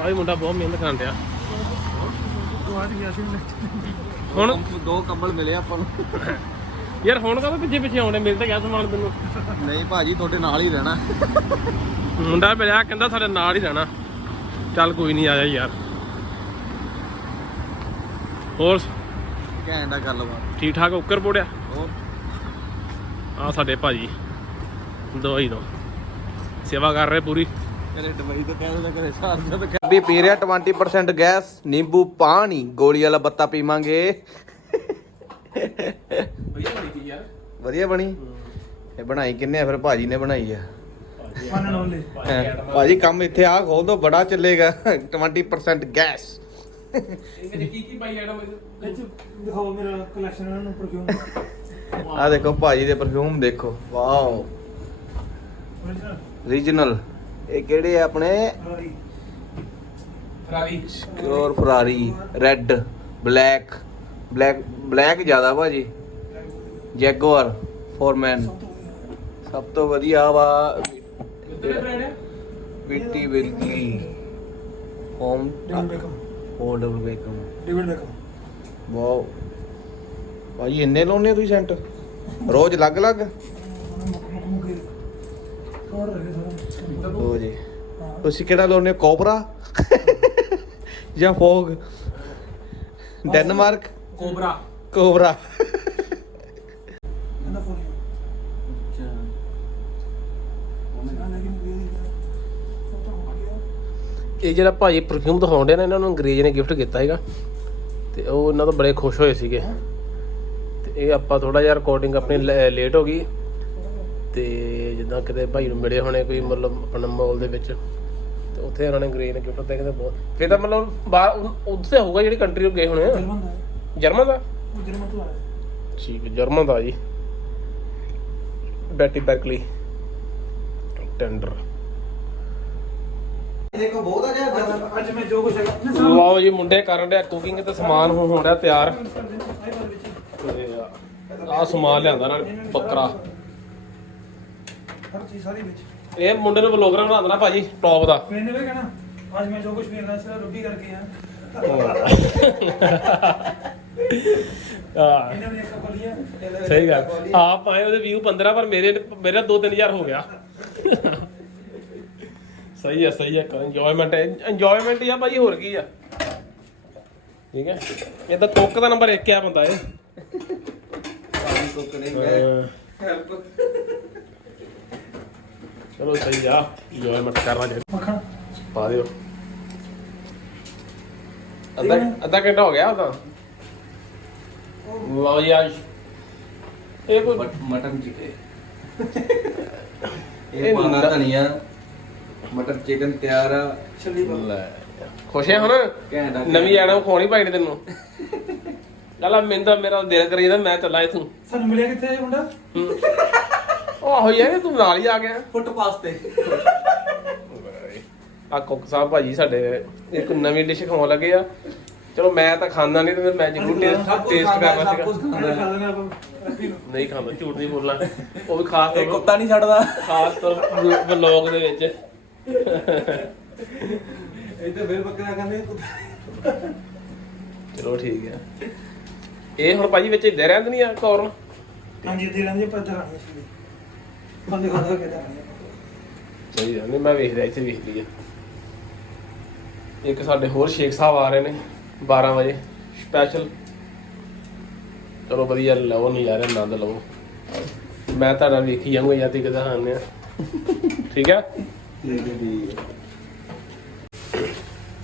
ਆਹ ਵੀ ਮੁੰਡਾ ਬਹੁਤ ਮਿਹਨਤ ਕਰਨ ਡਿਆ। ਹੁਣ? ਦੋ ਕੰਬਲ ਮਿਲੇ ਆਪਾਂ ਨੂੰ। ਯਾਰ ਹੁਣ ਕਦੋਂ ਪਿੱਛੇ ਪਿੱਛੇ ਆਉਣੇ ਮਿਲ ਤਾਂ ਗਿਆ ਸਮਾਨ ਤੈਨੂੰ। ਨਹੀਂ ਭਾਜੀ ਤੁਹਾਡੇ ਨਾਲ ਹੀ ਰਹਿਣਾ। ਮੁੰਡਾ ਮਿਲਿਆ ਕਹਿੰਦਾ ਸਾਡੇ ਨਾਲ ਹੀ ਰਹਿਣਾ। ਚੱਲ ਕੋਈ ਨਹੀਂ ਆਇਆ ਯਾਰ। ਹੋਰ? ਘੈਂਟ ਦਾ ਗੱਲਬਾਤ ਠੀਕ ਠਾਕ ਉੱਕਰ ਪੋੜਿਆ? ਹੋਰ? ਆ ਸਾਡੇ ਭਾਜੀ ਦਵਾਈ ਦੋ ਸੇਵਾ ਕਰ ਰਹੇ ਪੂਰੀ। ਕਦੇ ਦੁਬਈ ਤੋਂ ਕਹਿ ਦਿੰਦਾ ਕਦੇ ਸਾਰਜਾ ਤੋਂ ਵੀ ਪੀ ਰਿਹਾ 20% ਗੈਸ ਨਿੰਬੂ ਪਾਣੀ ਗੋਲੀ ਵਾਲਾ ਬੱਤਾ ਪੀਵਾਂਗੇ। ਵਧੀਆ ਬਣੀ ਯਾਰ। ਵਧੀਆ ਬਣੀ? ਇਹ ਬਣਾਈ ਕਿੰਨੇ ਆ ਫਿਰ? ਭਾਜੀ ਨੇ ਬਣਾਈ ਆ। ਮਨ ਲੈ। ਭਾਜੀ ਕੰਮ ਇੱਥੇ ਆ ਖੋਲ ਦੋ ਬੜਾ ਚੱਲੇਗਾ। 20% ਗੈਸ ਇਹ ਕੀ ਕੀ ਪਾਈ ਐਡਮ ਵਿੱਚ ਦਿਖਾਓ ਮੇਰਾ ਕਲੈਕਸ਼ਨ ਇਹਨਾਂ ਨੂੰ ਪਰਫਿਊਮ ਆ ਦੇਖੋ ਭਾਜੀ ਦੇ ਪਰਫਿਊਮ ਦੇਖੋ। ਵਾਓ। ਰੀਜਨਲ ਇਹ ਕਿਹੜੇ ਆ ਆਪਣੇ? ਰਾਰੀ Ferrari. Pure Ferrari red black black black ਜ਼ਿਆਦਾ ਭਾਜੀ ਜੈਗੁਆਰ ਫੋਰਮੈਨ ਸਭ ਤੋਂ ਵਧੀਆ ਵਾ। ਹੈ ਵਿਟੀ ਵਿਰਕੀ ਹੋਮ ਡੇਵਿਡ ਬੇਕਮ ਹੋਲਡਰ ਬੇਕਮ ਡੇਵਿਡ ਬੇਕਮ ਵਾਓ ਭਾਜੀ ਇੰਨੇ ਲਾਉਨੇ ਤੁਸੀਂ ਸੈਂਟ ਰੋਜ਼ ਅਲੱਗ ਅਲੱਗ? ਹੋ ਜੀ। ਤੁਸੀਂ ਕਿਹੜਾ ਲਾਉਨੇ ਕੋਬਰਾ ਜਾਂ ਫੋਗ ਡੈਨਮਾਰਕ ਕੋਬਰਾ। ਕੋਬਰਾ। ਕਹਿੰਦਾ ਫੋਨ ਅੱਛਾ। ਲੇਕਿਨ ਇਹ ਉਹ ਜਿਹੜਾ ਭਾਜੀ ਪਰਫਿਊਮ ਦਿਖਾਉਂਦੇ ਨੇ ਇਹਨਾਂ ਨੂੰ ਅੰਗਰੇਜ਼ ਨੇ ਗਿਫਟ ਕੀਤਾ ਹੈਗਾ ਤੇ ਉਹ ਇਹਨਾਂ ਤੋਂ ਬੜੇ ਖੁਸ਼ ਹੋਏ ਸੀਗੇ। ਤੇ ਇਹ ਆਪਾਂ ਥੋੜਾ ਜਿਹਾ ਰਿਕਾਰਡਿੰਗ ਆਪਣੀ ਲੇਟ ਹੋ ਗਈ। ਤੇ ਜਿੱਦਾਂ ਕਿਤੇ ਭਾਈ ਨੂੰ ਮਿਲੇ ਹੋਣੇ ਕੋਈ ਮਤਲਬ ਆਪਣਾ ਮਾਲ ਦੇ ਵਿੱਚ ਤੇ ਉੱਥੇ ਉਹਨਾਂ ਨੇ ਅੰਗਰੇਜ਼ ਨੇ ਗਿਫਟ ਦਿੱਤਾ। ਕਹਿੰਦੇ ਬਹੁਤ ਫਿਰ ਤਾਂ ਮਤਲਬ ਬਾਹਰ ਉੱਥੇ ਹੋਊਗਾ ਜਿਹੜੀ ਕੰਟਰੀ ਨੂੰ ਗਏ ਹੋਣੇ ਆ। ਜਰਮਨ ਦਾ? ਠੀਕ ਹੈ ਜਰਮਨ ਦਾ ਜੀ। ਬੈਟੀ ਬਰਕਲੀ। ਟੈਂਡਰ ਦੇਖੋ ਜੀ ਮੁੰਡੇ ਕਰਨ ਡਿਆ ਕੁਕਿੰਗ ਤੇ ਸਮਾਨ ਹੁਣ ਹੋਣ ਤਿਆਰ। ਆ ਸਮਾਨ ਲਿਆਂਦਾ ਨਾ ਬੱਕਰਾ। ਇਹ ਮੁੰਡੇ ਨੂੰ ਵਲੋਗਰ ਬਣਾ ਦੇਣਾ ਭਾਜੀ ਟੌਪ ਦਾ। ਮੈਨੇ ਵੀ ਕਹਿਣਾ ਅੱਜ ਮੈਂ ਜੋ ਕੁਝ ਵੀ ਕਰਦਾ ਸੀ ਕਰਕੇ ਆ। ਸਹੀ ਗੱਲ। ਆਪ ਆਏ ਉਹਦੇ ਵਿਊ 15 ਪਰ ਮੇਰੇ ਮੇਰਾ 2-3000 ਹੋ ਗਿਆ। ਸਹੀ ਹੈ ਸਹੀ ਹੈ ਇੰਜੋਇਮੈਂਟ ਹੈ। ਇੰਜੋਇਮੈਂਟ ਹੀ ਆ ਭਾਈ ਹੋਰ ਕੀ ਆ? ਠੀਕ ਹੈ ਇਹ ਤਾਂ ਕੋਕ ਦਾ ਨੰਬਰ 1 ਆ ਬੰਦਾ ਇਹ। ਕੋਕ ਨਹੀਂ ਚਲੋ ਸਹੀ ਆ ਇੰਜੋਇਮੈਂਟ ਕਰਨਾ ਚਾਹੀਦਾ। ਮੱਖਣ। ਪਾ ਦਿਓ। ਅੱਧਾ ਅੱਧਾ ਘੰਟਾ ਹੋ ਗਿਆ ਉਹਦਾ ਲਓ ਇਹ ਕੋਈ ਬਟ ਮਟਨ ਚਿਕਨ ਇਹ ਪਾਣਾ ਧਨੀਆ ਮਟਰ ਚਿਕਨ ਤਿਆਰ ਆ। ਛੱਲੀ ਪਾ। ਖੁਸ਼ ਹੈ ਹੁਣ? ਨਵੀਂ ਐਡਮ ਖੋਣੀ ਭਾਈ ਨੇ ਤੈਨੂੰ। ਲਾਲਾ ਮਿੰਦਾ ਮੇਰਾ ਦਿਲ ਕਰੀ ਜਾਂਦਾ ਮੈਂ ਚੱਲਾ ਇਥੋਂ। ਸਾਨੂੰ ਮਿਲਿਆ ਕਿੱਥੇ ਇਹ ਮੁੰਡਾ? ਉਹ ਆਹੋ ਯਾਰ ਤੂੰ ਨਾਲ ਹੀ ਆ ਗਿਆ। ਫੁੱਟਪਾਥ ਤੇ। ਆ ਕੁੱਕ ਸਾਹਿਬ ਭਾਜੀ ਸਾਡੇ ਇੱਕ ਨਵੀਂ ਡਿਸ਼ ਖਵਾਉਣ ਲੱਗੇ ਆ। ਚਲੋ ਮੈਂ ਤਾਂ ਖਾਂਦਾ ਨਹੀਂ ਤੇ ਮੈਂ ਜ਼ਰੂਰ ਟੇਸਟ ਟੇਸਟ ਕਰਨਾ ਸੀਗਾ। ਨਹੀਂ ਖਾਂਦਾ ਝੂਠ ਨਹੀਂ ਬੋਲਣਾ। ਉਹ ਵੀ ਖਾਸ ਇਹ ਕੁੱਤਾ ਨਹੀਂ ਛੱਡਦਾ। ਖਾਸ ਤੌਰ ਵਲੌਗ ਦੇ ਵਿੱਚ। ਇਹ ਫਿਰ ਬੱਕਰਾ ਖਾਂਦੇ ਚਲੋ ਠੀਕ ਹੈ। ਇਹ ਹੁਣ ਭਾਜੀ ਵਿੱਚ ਇੱਧੇ ਰਹਿੰਦੇ ਨਹੀਂ ਆ ਕੌਰਨ ਹਾਂਜੀ ਇੱਥੇ ਰਹਿੰਦੇ ਪਰ ਇੱਧਰ ਆਣੀ ਸੀ ਬੰਦੇ ਖਾਦਾ ਕੇ ਤਾਂ ਸਹੀ ਰਹਿੰਦੇ ਮੈਂ ਵੇਖਦਾ ਇੱਥੇ ਵੇਖ ਲਈਏ। ਇੱਕ ਸਾਡੇ ਹੋਰ ਸ਼ੇਖ ਸਾਹਿਬ ਆ ਰਹੇ ਨੇ। 12 ਵਜੇ। ਸਪੈਸ਼ਲ ਚਲੋ ਵਧੀਆ ਲਵੋ ਨਜ਼ਾਰੇ ਆਨੰਦ ਲਵੋ। ਮੈਂ ਤੁਹਾਡਾ ਵੇਖੀ ਜਾਊਂਗਾ ਜਾਂ ਤੇ ਕਿਦਾਂ ਆਉਂਦੇ ਆ। ਠੀਕ ਆ?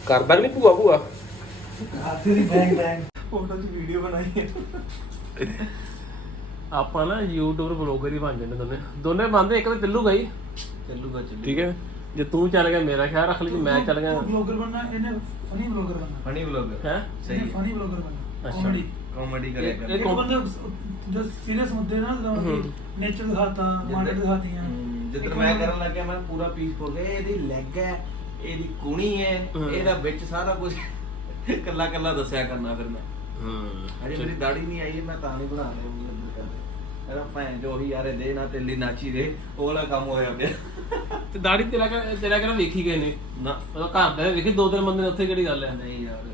ਕਰਦਾ ਕਿ ਨਹੀਂ ਭੂਆ ਭੂਆ? ਹੱਥ ਦੀ ਬੈਂਗ ਬੈਂਗ ਉਹਨਾਂ ਦੀ ਵੀਡੀਓ ਬਣਾਈ ਆਪਾਂ ਨਾ ਯੂਟਿਊਬਰ ਬਲੌਗਰ ਹੀ ਬਣ ਜਾਂਦੇ ਦੋਨੇ। ਦੋਨੇ ਬੰਦੇ ਇੱਕ ਤੇ ਪਿੱਲੂ ਗਈ ਚੱਲੂਗਾ ਚੱਲੂ ਠੀਕ ਹੈ। ਜੇ ਤੂੰ ਚੱਲ ਗਿਆ ਮੇਰਾ ਖਿਆਲ ਰੱਖ ਲਈ ਜੇ ਮੈਂ ਚੱਲ ਗਿਆ। ਬਲੌਗਰ ਬਣਨਾ ਇਹਨੇ ਫਨੀ ਬਲੌਗਰ ਬਣਨਾ। ਫਨੀ ਬਲੌਗਰ ਹੈ? ਸਹੀ। ਫਨੀ ਬਲੌਗਰ ਬਣਨਾ। ਅੱਛਾ। ਕਾਮੇਡੀ ਕਾਮੇਡੀ ਇਹ- ਕਰ। ਜੋ ਸੀਰੀਅਸ ਹੁੰਦੇ ਨਾ ਨੇਚਰ ਦਿਖਾਤਾ ਮਾਡਲ ਦਿਖਾਤੀਆਂ। ਜਿੱਦਾਂ ਮੈਂ ਕਰਨ ਲੱਗਿਆ ਮੈਂ ਪੂਰਾ ਪੀਸ ਹੋ ਗਿਆ ਇਹਦੀ ਲੈਗ ਹੈ ਇਹਦੀ ਕੂਣੀ ਹੈ ਇਹਦਾ ਵਿੱਚ ਸਾਰਾ ਕੁਝ। ਕੱਲਾ ਕੱਲਾ ਦੱਸਿਆ ਕਰਨਾ ਫਿਰ ਮੈਂ। ਹੂੰ। ਅਜੇ ਮੇਰੀ ਦਾੜੀ ਨਹੀਂ ਆਈ ਮੈਂ ਤਾਂ ਨਹੀਂ ਬਣਾ ਰਿਹਾ ਮੇਰਾ ਭੈਣ ਜੋ ਹੀ ਯਾਰੇ ਦੇ ਨਾ ਤੇਲੀ ਨਾਚੀ ਦੇ ਉਹ ਵਾਲਾ ਕੰਮ ਹੋਇਆ ਪਿਆ। ਤੇ ਦਾੜੀ ਤੇਰਾ ਕਿ- ਤੇਰਾ ਕਿਹੜਾ ਵੇਖੀ ਗਏ ਨੇ। ਨਾ। ਉਹ ਘਰ ਦੇ ਵੇਖੀ ਦੋ ਤਿੰਨ ਬੰਦੇ ਨੇ ਉੱਥੇ ਕਿਹੜੀ ਗੱਲ ਹੈ? ਨਹੀਂ ਯਾਰ।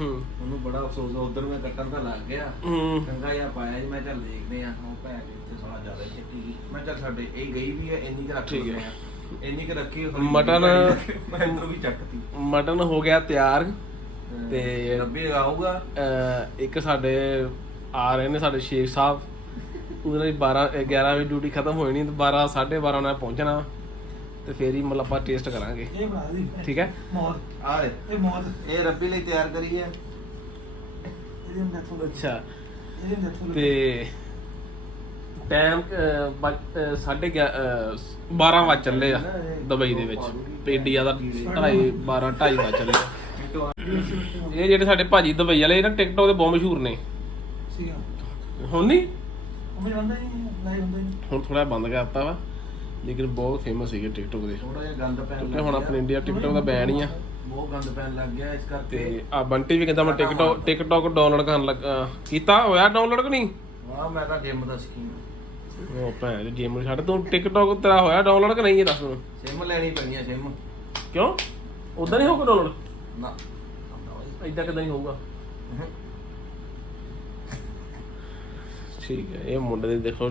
ਹੂੰ। ਉਹਨੂੰ ਬੜਾ ਅਫਸੋਸ ਆ ਉਧਰ ਮੈਂ ਕੱਟਣ ਤਾਂ ਲੱਗ ਗਿਆ। ਹੂੰ। ਚੰਗਾ ਜਿਹਾ ਪਾਇਆ ਜੀ ਮੈਂ ਚੱਲ ਦੇਖਦੇ ਆ ਉਹ ਭੈਣ ਦੇ ਉੱਤੇ ਸਾਲਾ ਜ਼ਿਆਦਾ ਹੀ ਛੇਤੀ ਗਈ। ਮੈਂ ਚੱਲ ਸਾਡੇ ਇਹ ਗਈ ਵੀ ਹੈ ਇੰਨੀ ਕੁ ਰੱਖ ਠੀਕ ਹੈ। ਲੈਂਦੇ ਆ। ਇੰਨੀ ਕੁ ਰੱਖੀ ਮਟਨ- ਮੈਂ ਇਹਨੂੰ ਵੀ ਚੱਕਤੀ। ਮਟਨ ਹੋ ਗਿਆ ਤਿਆਰ। ਤੇ ਰੱਬੀ ਆਊਗਾ। ਅਹ, ਇੱਕ ਸਾਡੇ ਆ ਰਹੇ ਨੇ ਸਾਡੇ ਸ਼ੇਖ ਸਾਹਿਬ। ਉਹਦੇ ਨਾਲ 12 11 ਵਜੇ ਡਿਊਟੀ ਖਤਮ ਨਹੀਂ ਤੇ 12 12:30 ਉਹਨਾਂ ਨੇ ਪਹੁੰਚਣਾ। ਤੇ ਫੇਰ ਹੀ ਮਤਲਬ ਆਪਾਂ ਟੇਸਟ ਕਰਾਂਗੇ। ਇਹ ਬਣਾ ਦੀ। ਠੀਕ ਹੈ? ਮੌਤ। ਆ ਲੈ। ਇਹ ਮੌਤ। ਇਹ ਰੱਬੀ ਲਈ ਤਿਆਰ ਕਰੀ ਹੈ ਤੇ ਟਾਈਮ 12:30 ਵਜ ਚੱਲੇ ਆ ਦੁਬਈ ਦੇ ਵਿੱਚ। ਇੰਡੀਆ ਦਾ 12 2:30 ਵਜ ਚੱਲੇ ਇਹ ਜਿਹੜੇ ਸਾਡੇ ਭਾਜੀ ਦੁਬਈ ਵਾਲੇ ਨਾ ਟਿਕਟੋਕ ਦੇ ਬਹੁਤ ਮਸ਼ਹੂਰ ਨੇ। ਹੁਣ ਨਹੀਂ ਹੁਣ ਥੋੜਾ ਬੰਦ ਕਰਤਾ ਵਾ। ਲੇਕਿਨ ਬਹੁਤ ਫੇਮਸ ਸੀਗੇ ਟਿਕਟੋਕ ਦੇ। ਥੋੜਾ ਜਿਹਾ ਗੰਦ ਪੈਣ ਕਿਉਂਕਿ ਹੁਣ ਆਪਣੇ ਇੰਡੀਆ ਟਿਕਟੋਕ ਦਾ ਬੈਨ ਹੀ ਆ। ਬਹੁਤ ਗੰਦ ਪੈਣ ਲੱਗ ਗਿਆ ਇਸ ਕਰਕੇ। ਤੇ ਆ ਬੰਟੀ ਵੀ ਕਹਿੰਦਾ ਮੈਂ ਟਿਕਟੋਕ ਟਿਕਟੋਕ ਡਾਊਨਲੋਡ ਕਰਨ ਲੱਗਾ ਕੀਤਾ? ਹੋਇਆ ਡਾਊਨਲੋਡ ਕਿ ਨਹੀਂ? ਹਾਂ ਮੈਂ ਤਾਂ ਜਿਮ ਦਾ ਸਕੀਮ ਉਹ ਭੈਣ ਗੇਮ ਛੱਡ ਤੂੰ ਟਿਕਟੋਕ ਤੇਰਾ ਹੋਇਆ ਡਾਊਨਲੋਡ ਕਿ ਨਹੀਂ ਇਹ ਦੱਸ ਮੈਨੂੰ? ਸਿਮ ਲੈਣੀ ਪੈਣੀ ਆ ਸਿਮ ਕਿਉਂ? ਉਦਾਂ ਨਹੀਂ ਹੋਊਗਾ ਡਾਊਨਲੋਡ ਨਾ ਇਦਾਂ ਕਿਦਾਂ ਨਹੀਂ ਹੋਊਗਾ? ਠੀਕ ਹੈ ਇਹ ਮੁੰਡੇ ਦੇ ਦੇਖੋ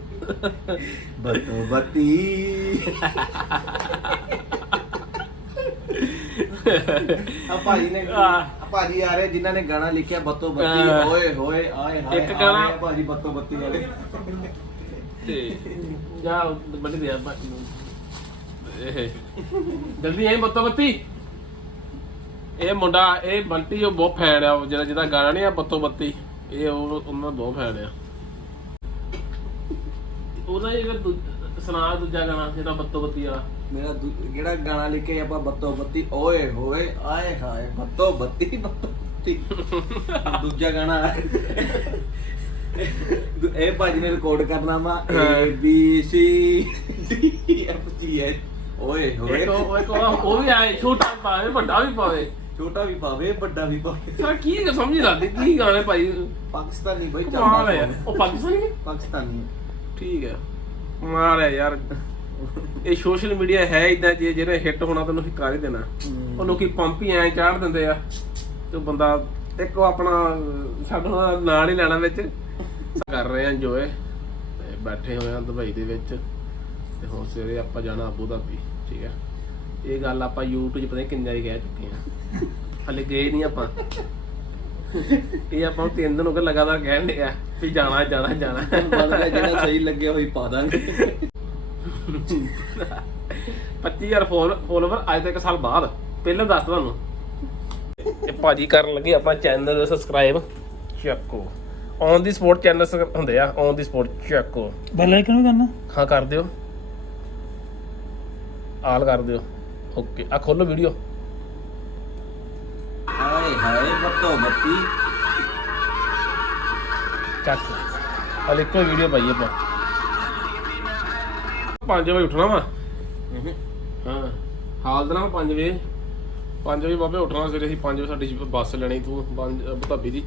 ਬੱਤੋ ਬੱਤੀ। ਆ ਭਾਜੀ ਨੇ ਆਹ। ਭਾਜੀ ਆ ਰਹੇ ਜਿਨ੍ਹਾਂ ਨੇ ਗਾਣਾ ਲਿਖਿਆ ਬੱਤੋ ਬੱਤੀ। ਓਏ ਹੋਏ ਆਏ ਹਾਏ ਇੱਕ ਗਾਣਾ- ਆ ਰਹੇ ਆ ਭਾਜੀ ਬੱਤੋ ਬੱਤੀ ਵਾਲੇ। ਤੇ ਜਾ ਬੰਦ ਦੇ ਆ ਇਹ। ਜਲਦੀ ਆਈ ਬੱਤੋ ਬੱਤੀ। ਇਹ ਮੁੰਡਾ ਇਹ ਬੰਟੀ ਉਹ ਬਹੁਤ ਫੈਨ ਆ ਉਹ ਜਿਹੜਾ ਜਿਹਦਾ ਗਾਣਾ ਨਹੀਂ ਆ ਬੱਤੋ ਬੱਤੀ ਇਹ ਉਹ ਉਹਨਾਂ ਦਾ ਬਹੁਤ ਫੈਨ ਆ। ਉਹਦਾ ਜਿਹੜਾ ਦੂ- ਸੁਣਾ ਦੂਜਾ ਗਾਣਾ ਜਿਹੜਾ ਬੱਤੋ ਬੱਤੀ ਵਾਲਾ। ਮੇਰਾ ਦੂ- ਜਿਹੜਾ ਗਾਣਾ ਲਿਖਿਆ ਸੀ ਆਪਾਂ ਬੱਤੋ ਬੱਤੀ ਓਏ ਹੋਏ ਆਏ ਹਾਏ ਬੱਤੋ ਬੱਤੀ ਬੱਤੋ ਬੱਤੀ ਦੂਜਾ ਗਾਣਾ ਇਹ ਭਾਜੀ ਨੇ ਰਿਕਾਰਡ ਕਰਨਾ ਵਾ। A B C D F G H ਓਏ ਹੋਏ। ਇੱਕ ਉਹ ਇੱਕ ਉਹ ਉਹ ਵੀ ਆਏ ਛੋਟਾ ਵੀ ਪਾਵੇ ਵੱਡਾ ਵੀ ਪਾਵੇ। ਛੋਟਾ ਵੀ ਪਾਵੇ ਵੱਡਾ ਵੀ ਪਾਵੇ। ਸਰ ਕੀ ਸਮਝ ਨਹੀਂ ਲੱਗਦੀ ਕੀ ਗਾਣੇ ਭਾਈ? ਪਾਕਿਸਤਾਨੀ ਬਈ ਕਮਾਲ ਹੈ ਚੱਲਦਾ ਯਾਰ। ਉਹ ਪਾਕਿਸਤਾਨੀ ਹੈ? ਪਾਕਿਸਤਾਨੀ ਠੀਕ ਹੈ ਕਮਾਲ ਹੈ ਯਾਰ। ਇਹ ਸੋਸ਼ਲ ਮੀਡੀਆ ਹੈ ਇਦਾਂ ਜੇ ਜਿਹੜਾ ਹਿੱਟ ਹੋਣਾ ਤੈਨੂੰ ਕਰ ਹੀ ਦੇਣਾ। ਉਹ ਲੋਕੀ ਪੰਪ ਹੀ ਐ ਚਾੜ ਦਿੰਦੇ ਆ। ਤੇ ਉਹ ਬੰਦਾ ਇੱਕ ਉਹ ਆਪਣਾ ਅਹ, ਸਾਡਾ ਉਹਦਾ ਨਾਂ ਨਹੀਂ ਲੈਣਾ ਵਿੱਚ। ਕਰ ਰਹੇ ਆ ਇੰਜੋਏ ਤੇ ਬੈਠੇ ਹੋਏ ਆ ਦੁਬਈ ਦੇ ਵਿੱਚ। ਤੇ ਹੁਣ ਸਵੇਰੇ ਆਪਾਂ ਜਾਣਾ ਅਬੂ ਧਾਬੀ ਠੀਕ ਹੈ ਇਹ ਗੱਲ ਆਪਾਂ YouTube 'ਚ ਪਤਾ ਨਹੀਂ ਕਿੰਨੇ ਵਾਰੀ ਕਹਿ ਚੁੱਕੇ ਆ। ਹਲੇ ਗਏ ਨਹੀਂ ਆਪਾਂ। ਇਹ ਆਪਾਂ ਨੂੰ ਤਿੰਨ ਦਿਨ ਹੋ ਗਏ ਲਗਾਤਾਰ ਕਹਿਣ ਡਏ ਆ ਵੀ ਜਾਣਾ ਜਾਣਾ ਜਾਣਾ। ਬਦਲ ਗਿਆ ਜਿਹੜਾ ਸਹੀ ਲੱਗਿਆ ਹੋਈ ਪਾ ਦਾਂਗੇ। 25000 ਫੋਲੋਵਰ ਅੱਜ ਤੋਂ ਇੱਕ ਸਾਲ ਬਾਅਦ। ਪਹਿਲਾਂ ਦੱਸ ਤੁਹਾਨੂੰ। ਇਹ ਭਾਜੀ ਕਰਨ ਲੱਗੇ ਆਪਾਂ ਚੈਨਲ ਸਬਸਕ੍ਰਾਈਬ ਚੱਕੋ। ਔਨ ਦੀ ਸਪੋਰਟ ਚੈਨਲ ਹੁੰਦੇ ਆ ਔਨ ਦੀ ਸਪੋਰਟ ਚੱਕੋ। ਬੈਲ ਆਈਕਨ ਵੀ ਕਰਨਾ? ਹਾਂ ਕਰ ਦਿਓ। ਆਲ ਕਰ ਦਿਓ। ਓਕੇ ਆ ਖੋਲੋ ਵੀਡੀਓ ਹਾਏ ਹਾਏ ਬੱਤੋ ਬੱਤੀ ਚੱਕ ਆ ਇੱਕੋ ਵੀਡੀਓ ਪਾਈ ਆਪਾਂ 5 ਵਜੇ ਉੱਠਣਾ ਵਾ ਹਾਂ ਹਾਲ ਦਾ ਨਾ 5 ਵਜੇ 5 ਵਜੇ ਬਾਬੇ ਉੱਠਣਾ ਸਵੇਰੇ ਅਸੀਂ 5 ਵਜੇ ਸਾਡੀ ਬੱਸ ਲੈਣੀ ਤੂੰ 5 ਅਬੂ ਧਾਬੀ ਦੀ।